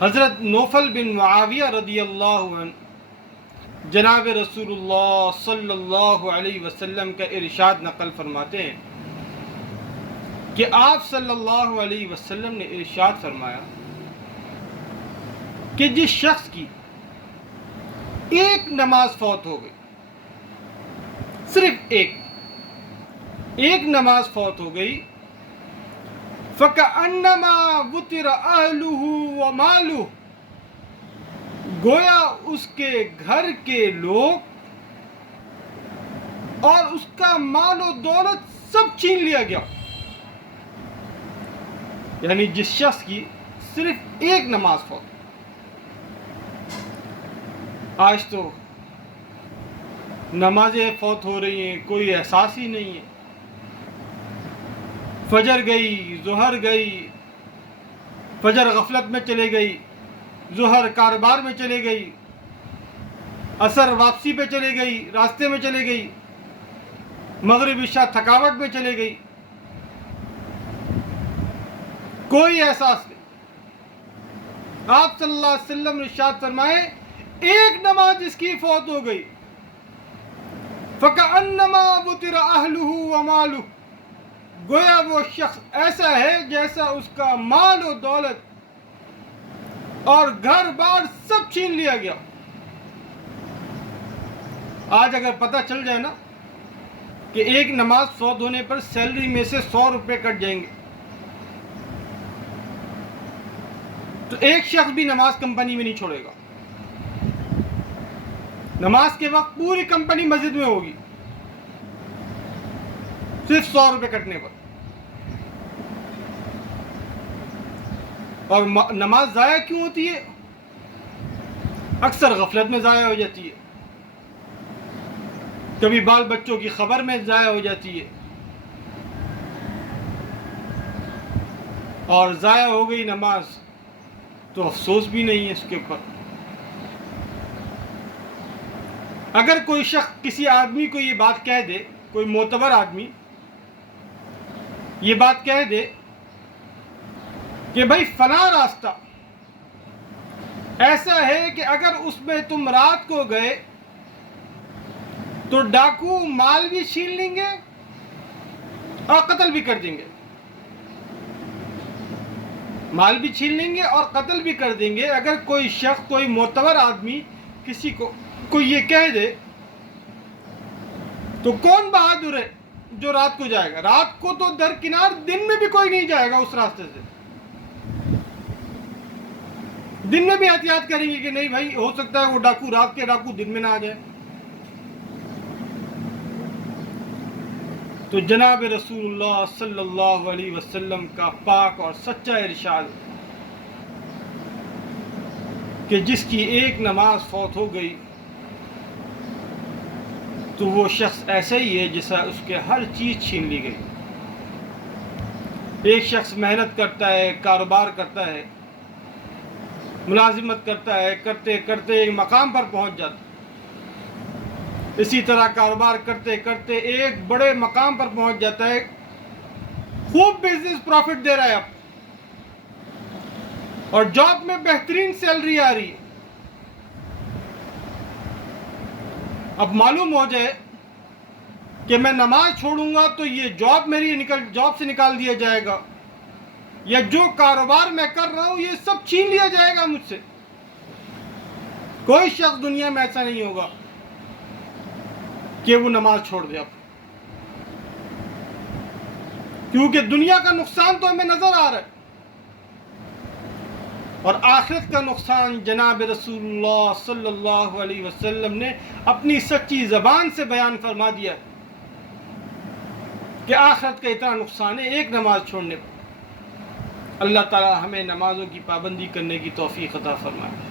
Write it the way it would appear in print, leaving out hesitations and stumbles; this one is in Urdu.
حضرت نوفل بن معاویہ رضی اللہ عنہ جناب رسول اللہ صلی اللہ علیہ وسلم کا ارشاد نقل فرماتے ہیں کہ آپ صلی اللہ علیہ وسلم نے ارشاد فرمایا کہ جس شخص کی ایک نماز فوت ہو گئی، صرف ایک نماز فوت ہو گئی، فَكَأَنَّمَا وُتِرَ أَهْلُهُ وَمَالُهُ، گویا اس کے گھر کے لوگ اور اس کا مال و دولت سب چھین لیا گیا۔ یعنی جس شخص کی صرف ایک نماز فوت۔ آج تو نمازیں فوت ہو رہی ہیں، کوئی احساس ہی نہیں ہے۔ فجر گئی، ظہر گئی، فجر غفلت میں چلے گئی، ظہر کاروبار میں چلے گئی، عصر واپسی پہ چلے گئی، راستے میں چلے گئی، مغرب عشاء تھکاوٹ میں چلے گئی، کوئی احساس نہیں۔ آپ صلی اللہ علیہ وسلم نے ارشاد فرمائے ایک نماز جس کی فوت ہو گئی، فَكَأَنَّمَا وُتِرَ أَهْلُهُ وَمَالُهُ، گویا وہ شخص ایسا ہے جیسا اس کا مال و دولت اور گھر بار سب چھین لیا گیا۔ آج اگر پتہ چل جائے نا کہ ایک نماز فوت ہونے پر سیلری میں سے 100 روپے کٹ جائیں گے، تو ایک شخص بھی نماز کمپنی میں نہیں چھوڑے گا۔ نماز کے وقت پوری کمپنی مسجد میں ہوگی، صرف 100 روپے کٹنے پر۔ اور نماز ضائع کیوں ہوتی ہے؟ اکثر غفلت میں ضائع ہو جاتی ہے، کبھی بال بچوں کی خبر میں ضائع ہو جاتی ہے، اور ضائع ہو گئی نماز تو افسوس بھی نہیں ہے اس کے اوپر۔ اگر کوئی شخص کسی آدمی کو یہ بات کہہ دے، کوئی معتبر آدمی یہ بات کہہ دے کہ بھائی فلاں راستہ ایسا ہے کہ اگر اس میں تم رات کو گئے تو ڈاکو مال بھی چھین لیں گے اور قتل بھی کر دیں گے، مال بھی چھین لیں گے اور قتل بھی کر دیں گے۔ اگر کوئی شخص، کوئی معتبر آدمی کسی کو یہ کہہ دے تو کون بہادر ہے جو رات کو جائے گا؟ رات کو تو درکنار دن میں بھی کوئی نہیں جائے گا اس راستے سے، دن میں بھی احتیاط کریں گے کہ نہیں بھائی ہو سکتا ہے وہ ڈاکو، رات کے ڈاکو دن میں نہ آ جائے۔ تو جناب رسول اللہ صلی اللہ علیہ وسلم کا پاک اور سچا ارشاد کہ جس کی ایک نماز فوت ہو گئی تو وہ شخص ایسا ہی ہے جیسا اس کے ہر چیز چھین لی گئی۔ ایک شخص محنت کرتا ہے، کاروبار کرتا ہے، ملازمت کرتا ہے، کرتے کرتے ایک مقام پر پہنچ جاتا ہے، اسی طرح کاروبار کرتے کرتے ایک بڑے مقام پر پہنچ جاتا ہے، خوب بزنس پروفٹ دے رہا ہے اب، اور جاب میں بہترین سیلری آ رہی ہے۔ اب معلوم ہو جائے کہ میں نماز چھوڑوں گا تو یہ جاب سے نکال دیا جائے گا، یا جو کاروبار میں کر رہا ہوں یہ سب چھین لیا جائے گا مجھ سے۔ کوئی شخص دنیا میں ایسا نہیں ہوگا کہ وہ نماز چھوڑ دے اب، کیونکہ دنیا کا نقصان تو ہمیں نظر آ رہا ہے، اور آخرت کا نقصان جناب رسول اللہ صلی اللہ علیہ وسلم نے اپنی سچی زبان سے بیان فرما دیا کہ آخرت کا اتنا نقصان ہے ایک نماز چھوڑنے پر۔ اللہ تعالی ہمیں نمازوں کی پابندی کرنے کی توفیق عطا فرمائے۔